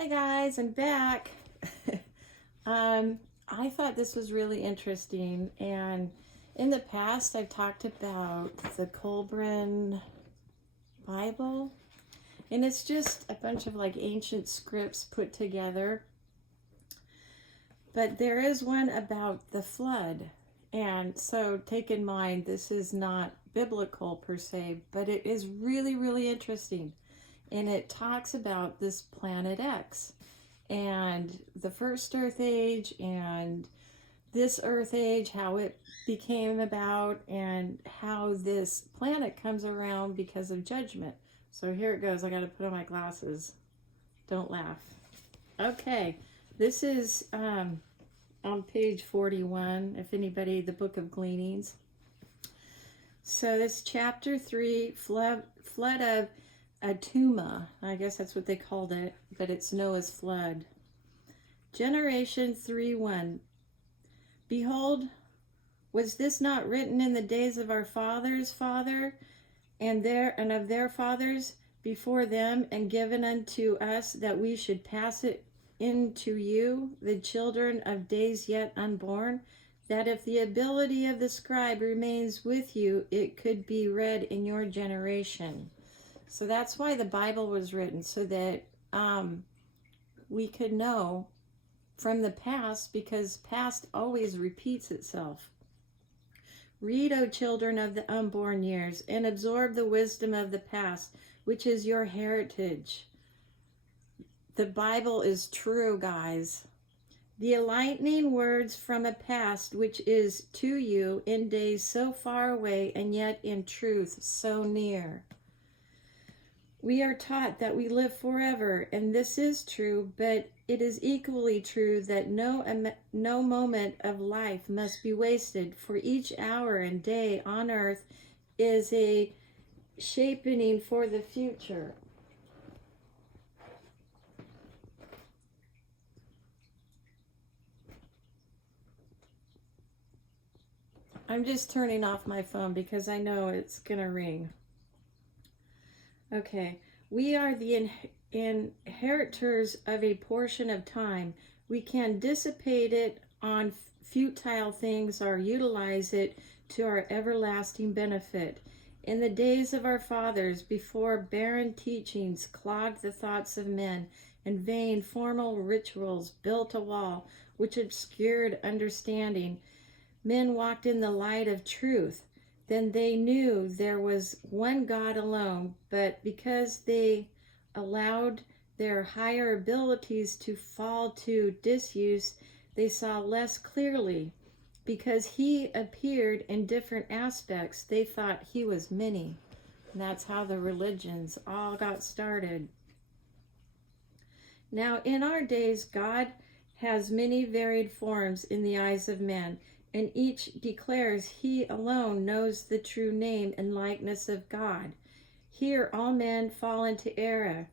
Hi guys, I'm back. I thought this was really interesting, and in the past I've talked about the Kolbrin Bible, and it's just a bunch of like ancient scripts put together. But there is one about the flood, and so take in mind this is not biblical per se, but it is really, really interesting. And it talks about this planet X and the first Earth Age and this Earth Age, how it became about, and how this planet comes around because of judgment. So here it goes. I got to put on my glasses. Don't laugh. Okay, this is on page 41, if anybody, the Book of Gleanings. So this chapter 3, flood of Atuma, I guess that's what they called it, but it's Noah's flood. Generation 3:1. Behold, was this not written in the days of our father's father and of their fathers before them, and given unto us that we should pass it into you, the children of days yet unborn, that if the ability of the scribe remains with you, it could be read in your generation. So that's why the Bible was written, so that we could know from the past, because past always repeats itself. Read, O children of the unborn years, and absorb the wisdom of the past, which is your heritage. The Bible is true, guys. The enlightening words from a past which is to you in days so far away, and yet in truth so near. We are taught that we live forever, and this is true, but it is equally true that no moment of life must be wasted, for each hour and day on earth is a shaping for the future. I'm just turning off my phone because I know it's going to ring. Okay, we are the inheritors of a portion of time. We can dissipate it on futile things or utilize it to our everlasting benefit. In the days of our fathers, before barren teachings clogged the thoughts of men, and vain formal rituals built a wall which obscured understanding, men walked in the light of truth. Then they knew there was one God alone, but because they allowed their higher abilities to fall to disuse, they saw less clearly. Because he appeared in different aspects, they thought he was many. And that's how the religions all got started. Now, in our days, God has many varied forms in the eyes of men, and each declares he alone knows the true name and likeness of God. Here all men fall into error,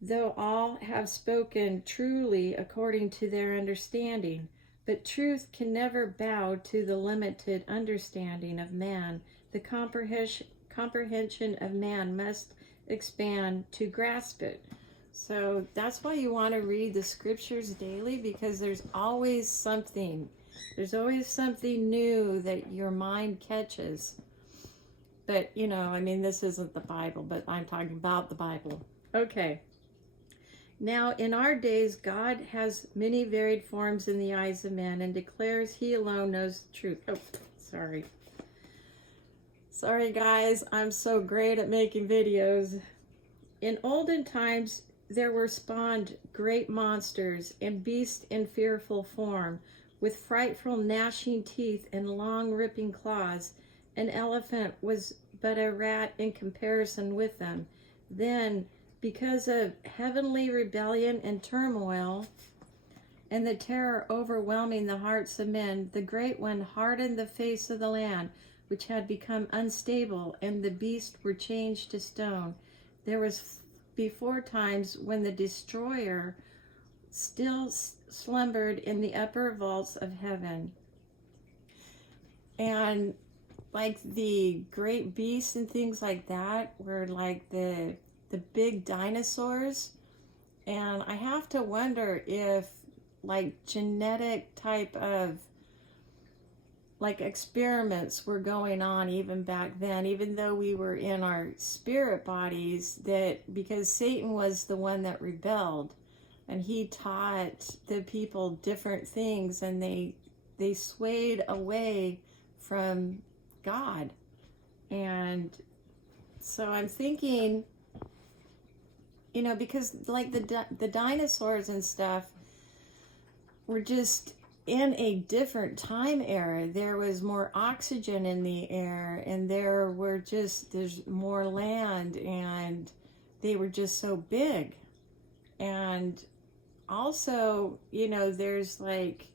though all have spoken truly according to their understanding. But truth can never bow to the limited understanding of man. The comprehension of man must expand to grasp it. So that's why you want to read the scriptures daily, because there's always something. There's always something new that your mind catches. But, I mean, this isn't the Bible, but I'm talking about the Bible. Okay. Now, in our days, God has many varied forms in the eyes of men, and declares he alone knows the truth. Oh, sorry. Sorry, guys. I'm so great at making videos. In olden times, there were spawned great monsters and beasts in fearful form, with frightful gnashing teeth and long ripping claws. An elephant was but a rat in comparison with them. Then, because of heavenly rebellion and turmoil, and the terror overwhelming the hearts of men, the Great One hardened the face of the land, which had become unstable, and the beasts were changed to stone. There was before times when the destroyer still slumbered in the upper vaults of heaven. And like the great beasts and things like that were like the big dinosaurs, And I have to wonder if like genetic type of like experiments were going on even back then, even though we were in our spirit bodies, that because Satan was the one that rebelled and he taught the people different things, and they swayed away from God. And so I'm thinking, you know, because like the dinosaurs and stuff were just in a different time era. There was more oxygen in the air, and there's more land, and they were just so big. And also, you know, there's like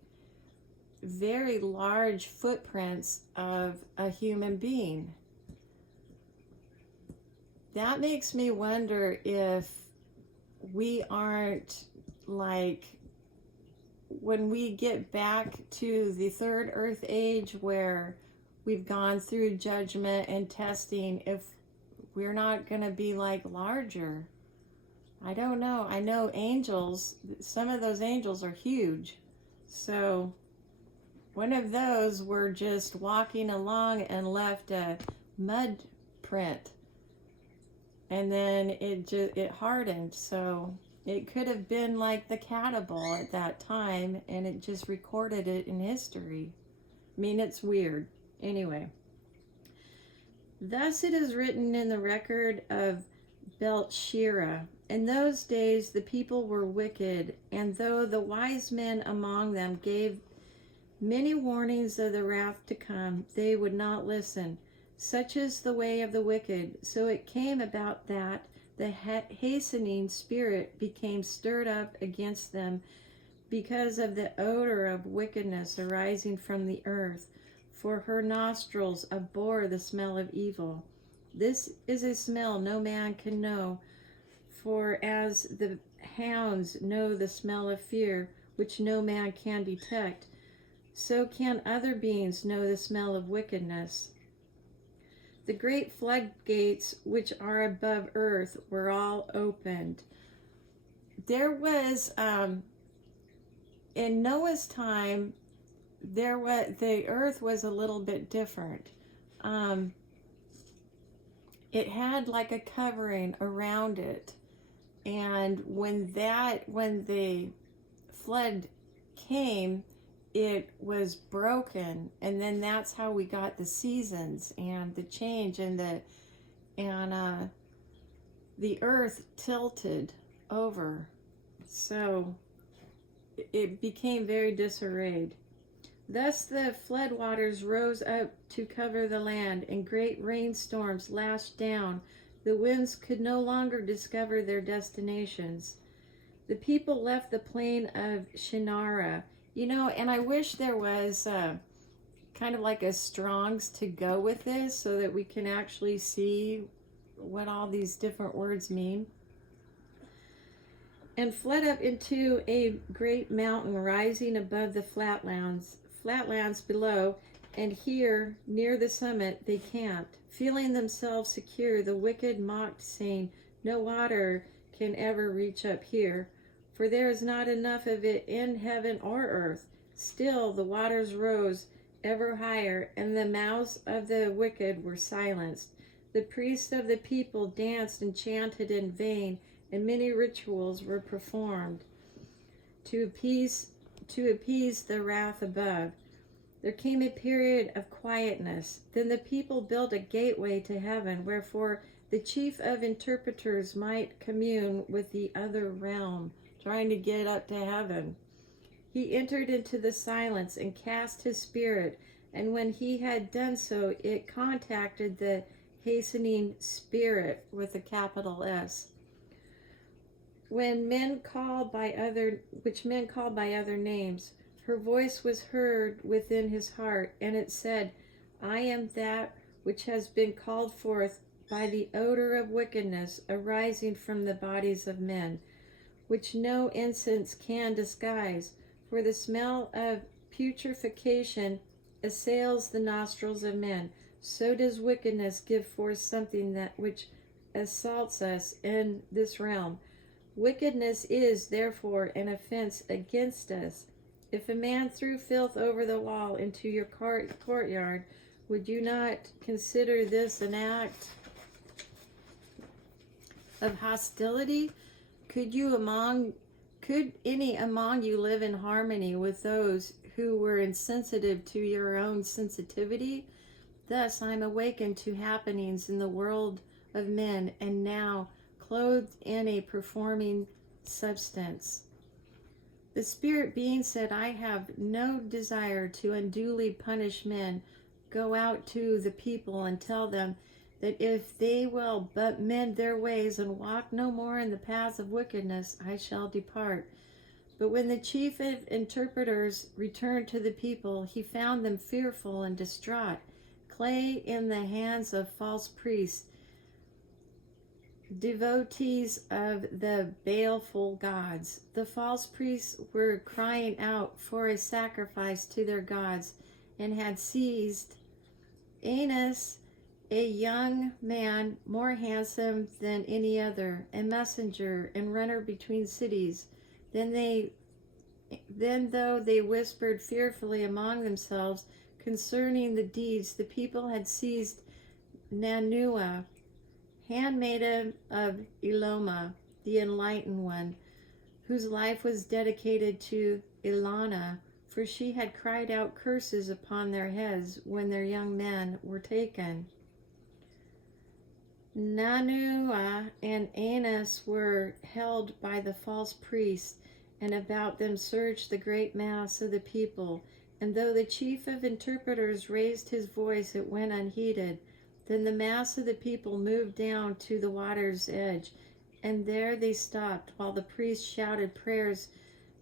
very large footprints of a human being. That makes me wonder if we aren't like, when we get back to the third earth age where we've gone through judgment and testing, if we're not going to be like larger. I don't know. I know angels, some of those angels are huge. So one of those were just walking along and left a mud print, and then it hardened. So it could have been like the Katobol at that time, and it just recorded it in history. I mean, it's weird. Anyway, thus it is written in the record of Beltshira. In those days the people were wicked, and though the wise men among them gave many warnings of the wrath to come, they would not listen. Such is the way of the wicked. So it came about that the hastening spirit became stirred up against them because of the odor of wickedness arising from the earth, for her nostrils abhor the smell of evil. This is a smell no man can know, for as the hounds know the smell of fear, which no man can detect, so can other beings know the smell of wickedness. The great floodgates which are above earth were all opened. There was, in Noah's time, the earth was a little bit different. It had like a covering around it. And when the flood came, it was broken, and then that's how we got the seasons and the change, and the earth tilted over, so it became very disarrayed. Thus the floodwaters rose up to cover the land, and great rainstorms lashed down. The winds could no longer discover their destinations. The people left the plain of Shinar. You know, and I wish there was kind of like a Strong's to go with this, so that we can actually see what all these different words mean. And fled up into a great mountain rising above the flatlands below, and here, near the summit, they camped. Feeling themselves secure, the wicked mocked, saying, "No water can ever reach up here, for there is not enough of it in heaven or earth." Still the waters rose ever higher, and the mouths of the wicked were silenced. The priests of the people danced and chanted in vain, and many rituals were performed to appease the wrath above. There came a period of quietness. Then the people built a gateway to heaven, wherefore the chief of interpreters might commune with the other realm, trying to get up to heaven. He entered into the silence and cast his spirit, and when he had done so, it contacted the hastening spirit with a capital S, which men call by other names. Her voice was heard within his heart, and it said, "I am that which has been called forth by the odor of wickedness arising from the bodies of men, which no incense can disguise, for the smell of putrefaction assails the nostrils of men. So does wickedness give forth something that which assaults us in this realm. Wickedness is, therefore, an offense against us. If a man threw filth over the wall into your courtyard, would you not consider this an act of hostility? Could any among you live in harmony with those who were insensitive to your own sensitivity? Thus I am awakened to happenings in the world of men, and now clothed in a performing substance. The spirit being said, I have no desire to unduly punish men. Go out to the people and tell them that if they will but mend their ways and walk no more in the paths of wickedness, I shall depart. But when the chief of interpreters returned to the people, he found them fearful and distraught, clay in the hands of false priests, devotees of the baleful gods. The false priests were crying out for a sacrifice to their gods, and had seized Annas, a young man more handsome than any other, a messenger and runner between cities. Then though they whispered fearfully among themselves concerning the deeds, the people had seized Nanua, handmaiden of Eloma, the enlightened one, whose life was dedicated to Ilana, for she had cried out curses upon their heads when their young men were taken. Nanua and Annas were held by the false priests, and about them surged the great mass of the people. And though the chief of interpreters raised his voice, it went unheeded. Then the mass of the people moved down to the water's edge, and there they stopped, while the priests shouted prayers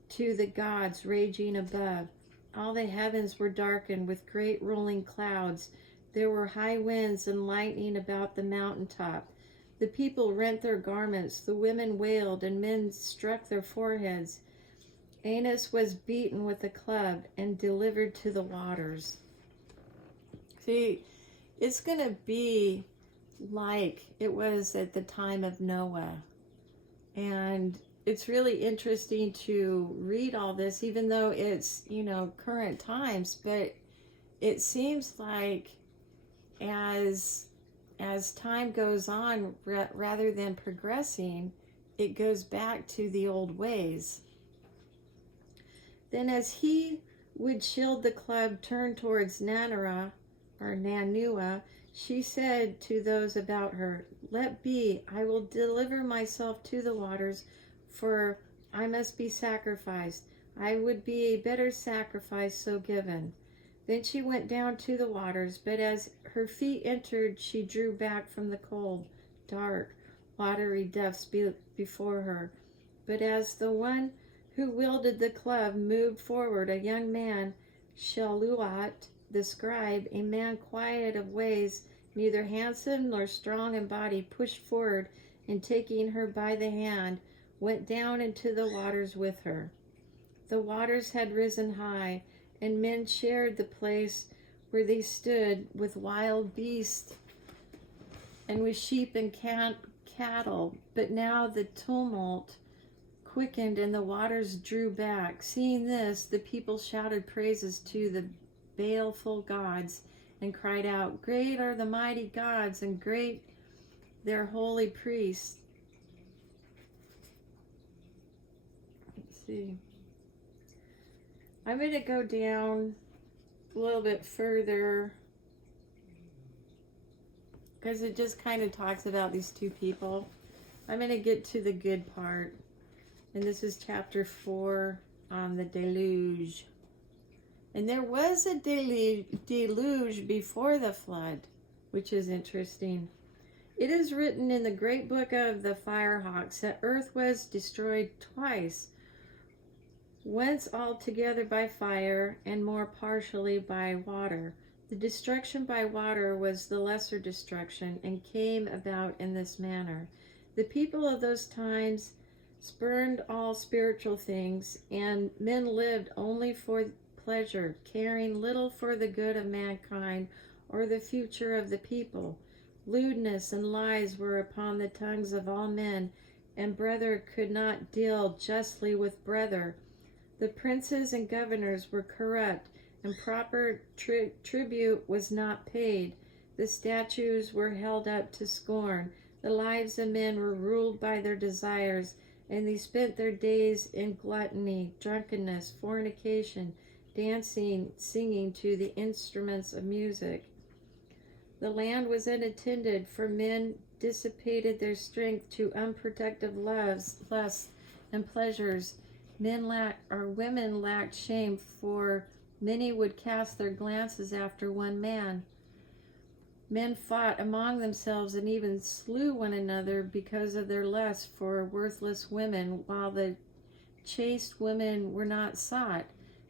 to the gods raging above. All the heavens were darkened with great rolling clouds. There were high winds and lightning about the mountaintop. The people rent their garments, the women wailed, and men struck their foreheads. Annas was beaten with a club and delivered to the waters. See, it's going to be like it was at the time of Noah. And it's really interesting to read all this, even though it's, current times. But it seems like as time goes on, rather than progressing, it goes back to the old ways. Then as he would shield the club turned towards Nanua, she said to those about her, Let be, I will deliver myself to the waters, for I must be sacrificed. I would be a better sacrifice so given. Then she went down to the waters, but as her feet entered, she drew back from the cold, dark, watery depths before her. But as the one who wielded the club moved forward, a young man, Shaluat, the scribe, a man quiet of ways, neither handsome nor strong in body, pushed forward, and taking her by the hand, went down into the waters with her. The waters had risen high, and men shared the place where they stood with wild beasts and with sheep and cattle. But now the tumult quickened, and the waters drew back. Seeing this, the people shouted praises to the baleful gods and cried out, Great are the mighty gods, and great their holy priests. Let's see. I'm going to go down a little bit further because it just kind of talks about these two people. I'm going to get to the good part. And this is chapter 4 on the deluge. And there was a deluge before the flood, which is interesting. It is written in the great book of the Firehawks that earth was destroyed twice, once altogether by fire and more partially by water. The destruction by water was the lesser destruction and came about in this manner. The people of those times spurned all spiritual things, and men lived only for pleasure, caring little for the good of mankind or the future of the people. Lewdness and lies were upon the tongues of all men, and brother could not deal justly with brother. The princes and governors were corrupt, and proper tribute was not paid. The statues were held up to scorn. The lives of men were ruled by their desires, and they spent their days in gluttony, drunkenness, fornication, dancing, singing to the instruments of music. The land was unattended, for men dissipated their strength to unproductive lusts, and pleasures. Women lacked shame, for many would cast their glances after one man. Men fought among themselves and even slew one another because of their lust for worthless women, while the chaste women were not sought.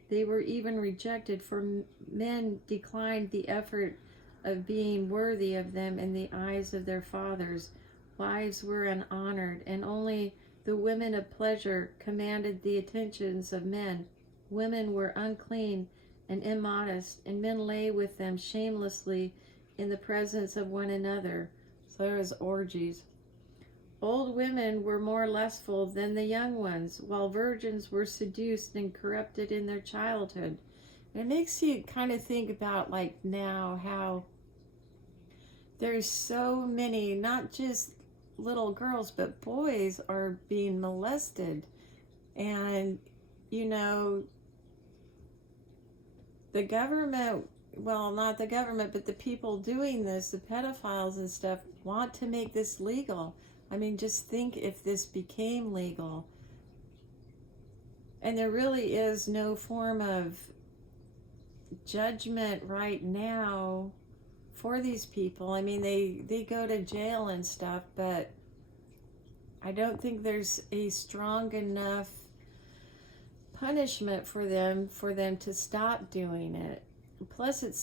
They were even rejected, for men declined the effort of being worthy of them in the eyes of their fathers. Wives were unhonored, and only the women of pleasure commanded the attentions of men. Women were unclean and immodest, and men lay with them shamelessly in the presence of one another. So there was orgies. Old women were more lustful than the young ones, while virgins were seduced and corrupted in their childhood. It makes you kind of think about, like, now how there's so many, not just little girls, but boys are being molested. And, you know, the government, well, not the government, but the people doing this, the pedophiles and stuff, want to make this legal. I mean, just think if this became legal. And there really is no form of judgment right now for these people. I mean, they go to jail and stuff, but I don't think there's a strong enough punishment for them to stop doing it. Plus, it's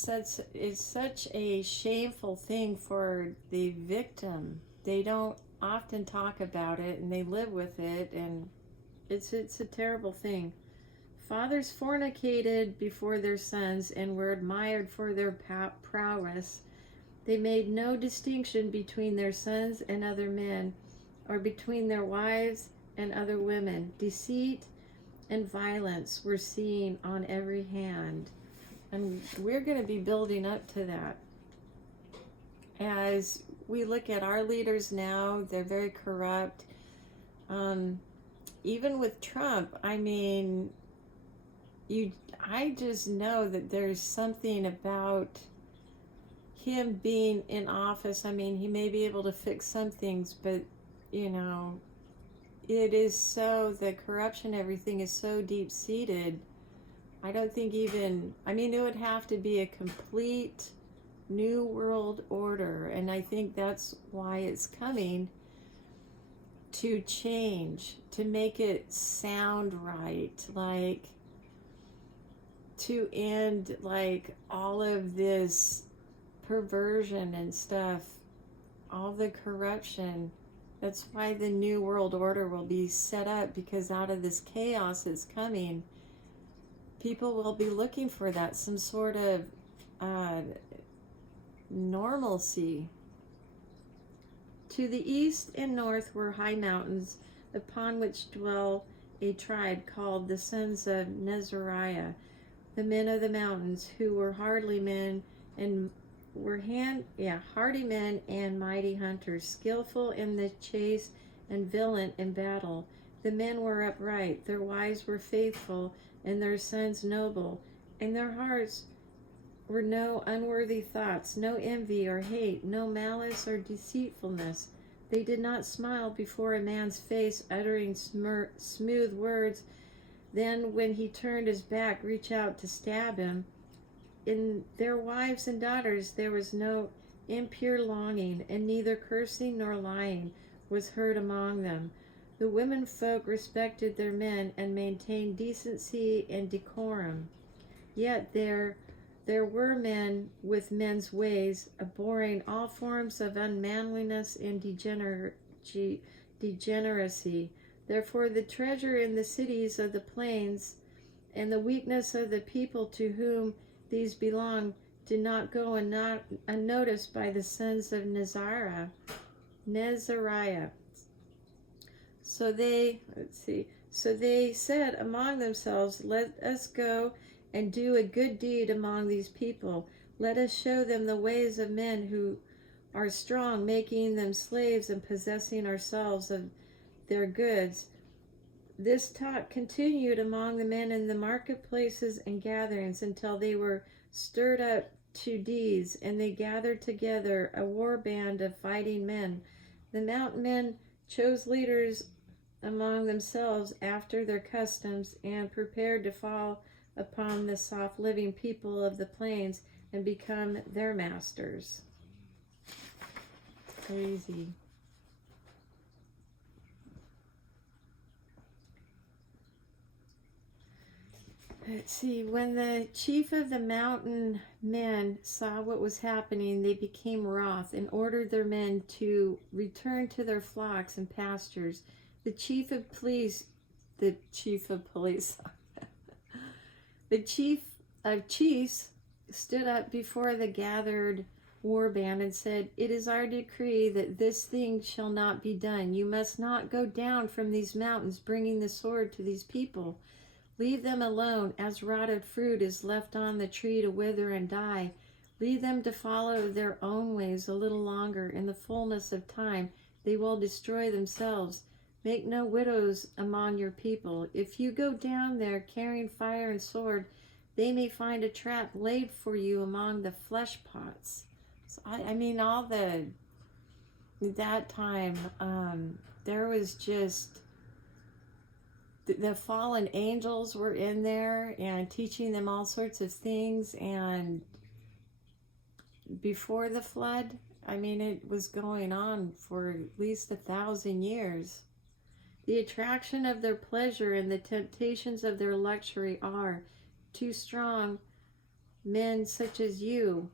such a shameful thing for the victim. They don't often talk about it, and they live with it, and it's a terrible thing. Fathers fornicated before their sons and were admired for their prowess. They made no distinction between their sons and other men, or between their wives and other women. Deceit and violence were seen on every hand. And we're going to be building up to that. As we look at our leaders now, they're very corrupt. Even with Trump, I mean, I just know that there's something about him being in office. I mean, he may be able to fix some things, but, you know, it is so, the corruption, everything is so deep-seated. I don't think even, I mean, it would have to be a complete new world order, and I think that's why it's coming, to change, to make it sound right, like, to end, like, all of this perversion and stuff, all the corruption. That's why the new world order will be set up, because out of this chaos that's coming, people will be looking for that, some sort of normalcy. To the east and north were high mountains, upon which dwell a tribe called the sons of Nezariah, the men of the mountains, who were hardy men and mighty hunters, skillful in the chase and valiant in battle. The men were upright, their wives were faithful, and their sons noble. In their hearts were no unworthy thoughts, no envy or hate, no malice or deceitfulness. They did not smile before a man's face, uttering smooth words. Then, when he turned his back, reach out to stab him. In their wives and daughters there was no impure longing, and neither cursing nor lying was heard among them. The women folk respected their men and maintained decency and decorum. Yet there were men with men's ways, abhorring all forms of unmanliness and degeneracy. Therefore the treasure in the cities of the plains and the weakness of the people to whom these belong did not go unnoticed by the sons of Nezariah. So they said among themselves, let us go and do a good deed among these people. Let us show them the ways of men who are strong, making them slaves and possessing ourselves of their goods. This talk continued among the men in the marketplaces and gatherings until they were stirred up to deeds, and they gathered together a war band of fighting men. The mountain men chose leaders among themselves after their customs and prepared to fall upon the soft living people of the plains and become their masters. Crazy. Let's see. When the chief of the mountain men saw what was happening, they became wroth and ordered their men to return to their flocks and pastures. The chief of police, the chief of chiefs stood up before the gathered war band and said, "It is our decree that this thing shall not be done. You must not go down from these mountains bringing the sword to these people. Leave them alone, as rotted fruit is left on the tree to wither and die. Leave them to follow their own ways a little longer. In the fullness of time, they will destroy themselves. Make no widows among your people. If you go down there carrying fire and sword, they may find a trap laid for you among the flesh pots." So I mean, that time, there was just, the fallen angels were in there and teaching them all sorts of things. And before the flood, I mean, it was going on for at least 1,000 years. The attraction of their pleasure and the temptations of their luxury are too strong. Men such as you,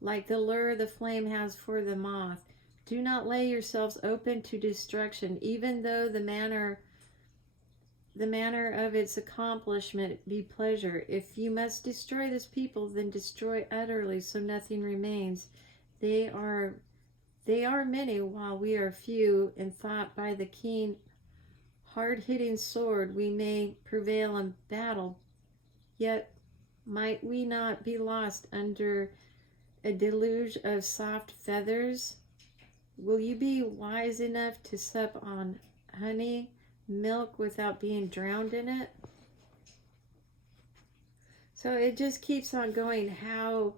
like the lure the flame has for the moth. Do not lay yourselves open to destruction, even though the manner of its accomplishment be pleasure. If you must destroy this people, then destroy utterly, so nothing remains. They are many, while we are few, and thought by the keen, hard-hitting sword we may prevail in battle. Yet might we not be lost under a deluge of soft feathers? Will you be wise enough to sup on honey, milk, without being drowned in it? So it just keeps on going, how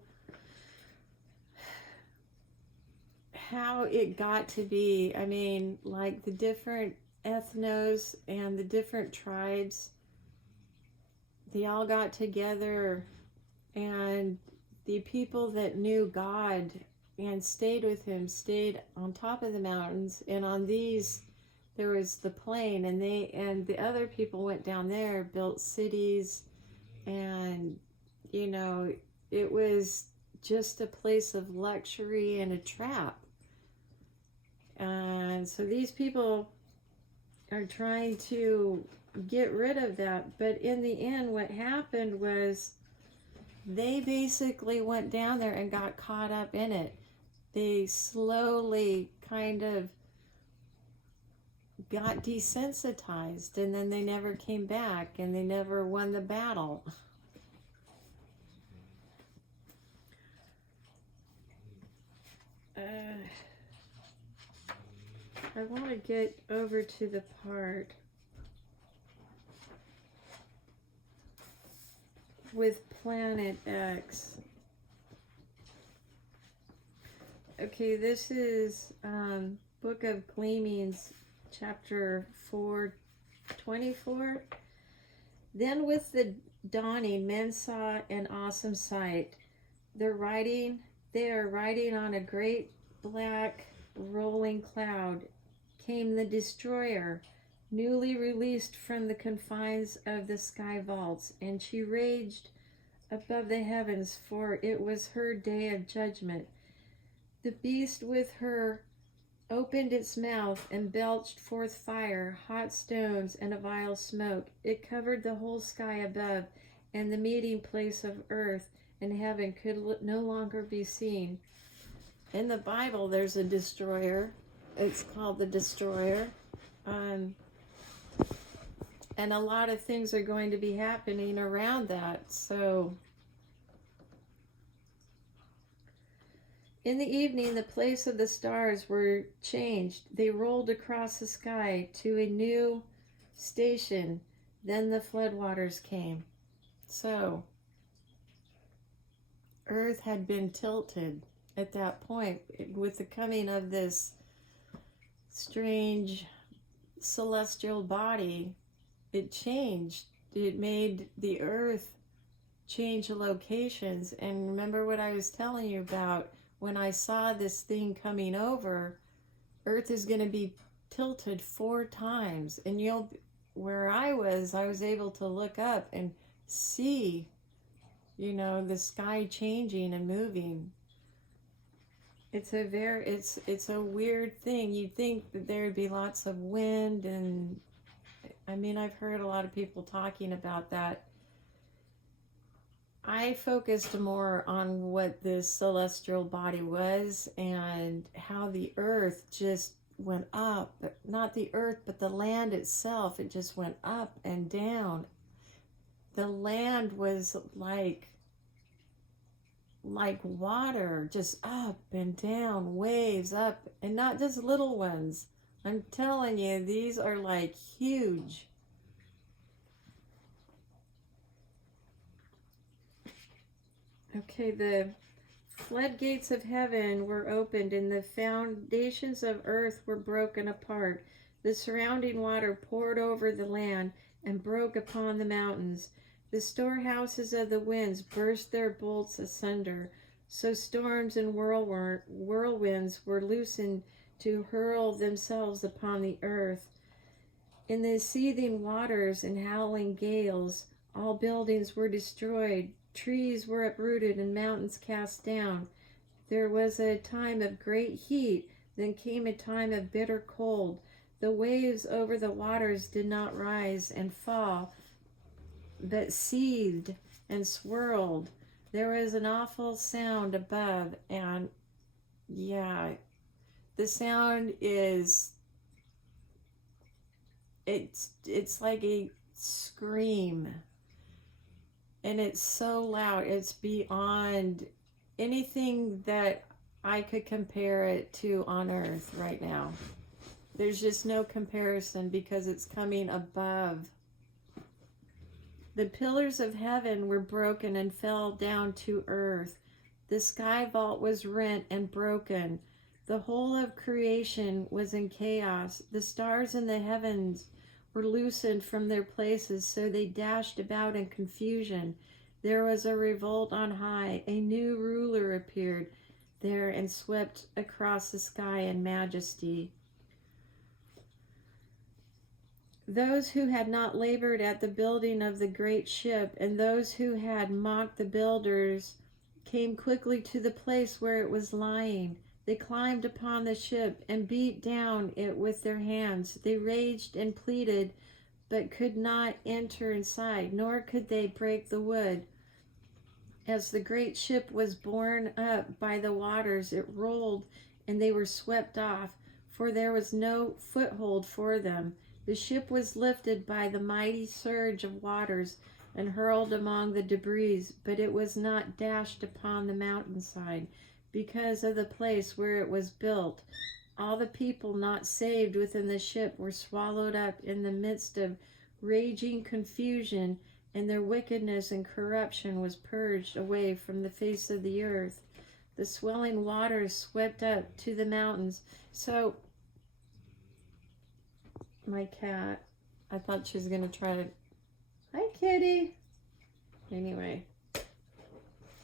it got to be. I mean, like the different ethnos and the different tribes, they all got together, and the people that knew God and stayed with him stayed on top of the mountains, and on these there was the plain, and the other people went down there, built cities, and it was just a place of luxury and a trap. And so these people are trying to get rid of that, but in the end what happened was they basically went down there and got caught up in it. They slowly kind of got desensitized, and then they never came back, and they never won the battle. I want to get over to the part with Planet X. Okay, this is Book of Gleamings, chapter 4:24. Then with the dawning, men saw an awesome sight. They are riding on a great black rolling cloud. Came the destroyer, newly released from the confines of the sky vaults, and she raged above the heavens, for it was her day of judgment. The beast with her opened its mouth and belched forth fire, hot stones, and a vile smoke. It covered the whole sky above, and the meeting place of earth and heaven could no longer be seen. In the Bible, there's a destroyer. It's called the destroyer. Um, and a lot of things are going to be happening around that. So in the evening, the place of the stars were changed. They rolled across the sky to a new station. Then the floodwaters came. So Earth had been tilted at that point with the coming of this strange celestial body. It changed. It made the Earth change locations. And remember what I was telling you about when I saw this thing coming over, Earth is going to be tilted 4 times. And where I was able to look up and see, the sky changing and moving. It's a weird thing. You'd think that there'd be lots of wind, and I've heard a lot of people talking about that. I focused more on what this celestial body was and how the earth just went up. Not the earth, but the land itself. It just went up and down. The land was like water, just up and down, waves up, and not just little ones. I'm telling you, these are like huge. Okay, the floodgates of heaven were opened and the foundations of earth were broken apart. The surrounding water poured over the land and broke upon the mountains. The storehouses of the winds burst their bolts asunder. So storms and whirlwinds were loosened to hurl themselves upon the earth. In the seething waters and howling gales, all buildings were destroyed. Trees were uprooted and mountains cast down. There was a time of great heat, then came a time of bitter cold. The waves over the waters did not rise and fall, but seethed and swirled. There was an awful sound above, and the sound is, it's like a scream. And it's so loud, it's beyond anything that I could compare it to on earth right now. There's just no comparison because it's coming above. The pillars of heaven were broken and fell down to earth. The sky vault was rent and broken. The whole of creation was in chaos. The stars in the heavens were loosened from their places, so they dashed about in confusion. There was a revolt on high. A new ruler appeared there and swept across the sky in majesty. Those who had not labored at the building of the great ship and those who had mocked the builders came quickly to the place where it was lying. They climbed upon the ship and beat down it with their hands. They raged and pleaded, but could not enter inside, nor could they break the wood. As the great ship was borne up by the waters, it rolled, and they were swept off, for there was no foothold for them. The ship was lifted by the mighty surge of waters and hurled among the debris, but it was not dashed upon the mountainside, because of the place where it was built. All the people not saved within the ship were swallowed up in the midst of raging confusion, and their wickedness and corruption was purged away from the face of the earth. The swelling waters swept up to the mountains. So, my cat, I thought she was going to try to... Hi, kitty! Anyway,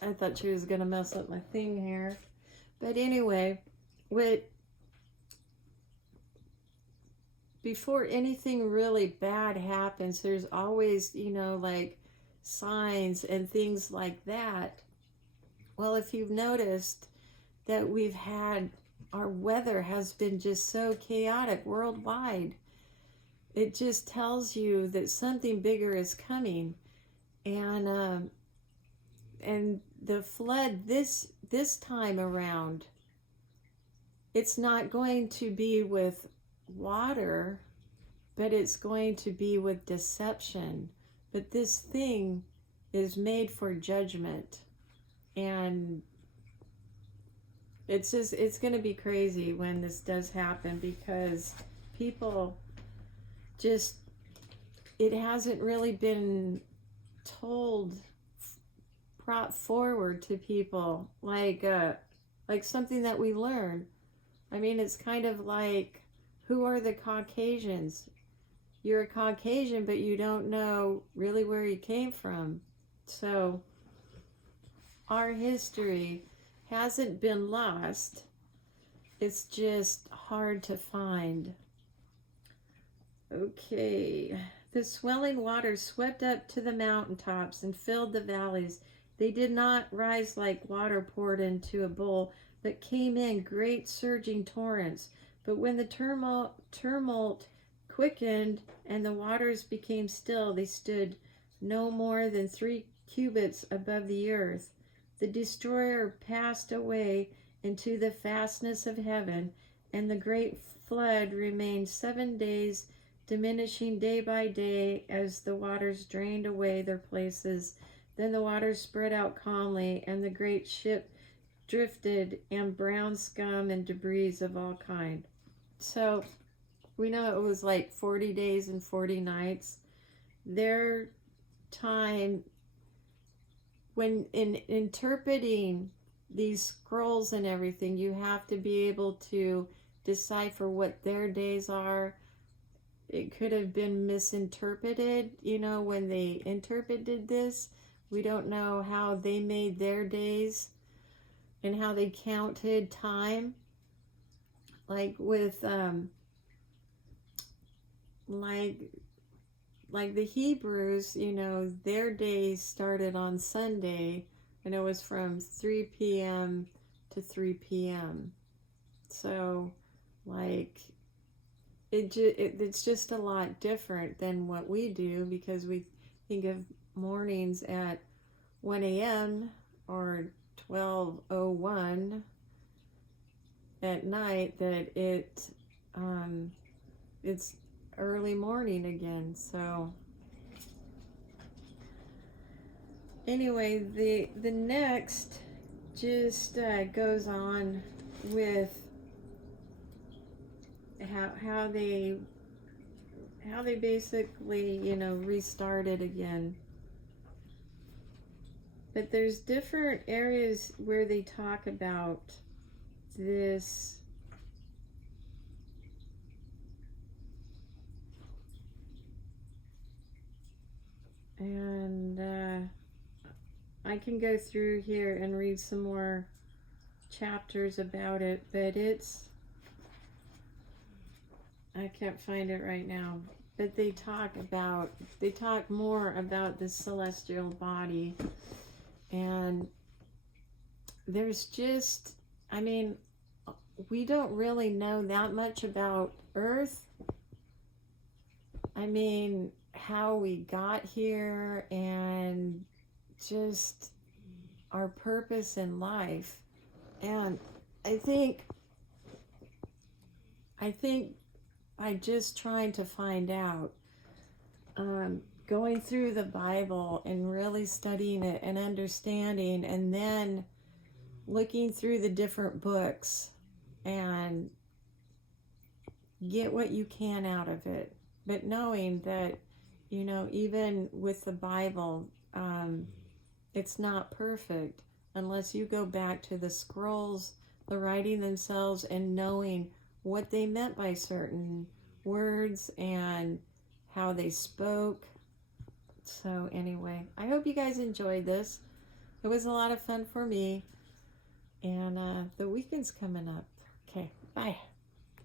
I thought she was going to mess up my thing here. But anyway, before anything really bad happens, there's always, like signs and things like that. Well, if you've noticed that our weather has been just so chaotic worldwide, it just tells you that something bigger is coming. And the flood this time around, it's not going to be with water. but it's going to be with deception. But this thing is made for judgment. And it's going to be crazy when this does happen, because people just, it hasn't really been told, brought forward to people like something that we learn. I mean, it's kind of like, who are the Caucasians? You're a Caucasian, but you don't know really where you came from. So our history hasn't been lost. It's just hard to find. Okay. The swelling waters swept up to the mountaintops and filled the valleys. They did not rise like water poured into a bowl, but came in great surging torrents. But when the tumult quickened and the waters became still, they stood no more than 3 cubits above the earth. The destroyer passed away into the fastness of heaven, and the great flood remained 7 days, diminishing day by day as the waters drained away their places. Then the waters spread out calmly, and the great ship drifted, and brown scum and debris of all kind. So we know it was like 40 days and 40 nights. Their time, when in interpreting these scrolls and everything, you have to be able to decipher what their days are. It could have been misinterpreted, when they interpreted this. We don't know how they made their days and how they counted time. Like with like the Hebrews, their days started on Sunday, and it was from 3 p.m. to 3 p.m. So, like, it's just a lot different than what we do, because we think of mornings at 1 a.m. or 12:01 at night, that it's early morning again. So anyway, the next just goes on with how they basically restarted again. But there's different areas where they talk about this. And I can go through here and read some more chapters about it, but I can't find it right now. But they talk more about the celestial body. And there's just, we don't really know that much about Earth. How we got here and just our purpose in life. And I think by just trying to find out, going through the Bible and really studying it and understanding, and then looking through the different books and get what you can out of it. But knowing that, even with the Bible, it's not perfect unless you go back to the scrolls, the writing themselves, and knowing what they meant by certain words and how they spoke. So anyway, I hope you guys enjoyed this. It was a lot of fun for me. And the weekend's coming up. Okay, bye.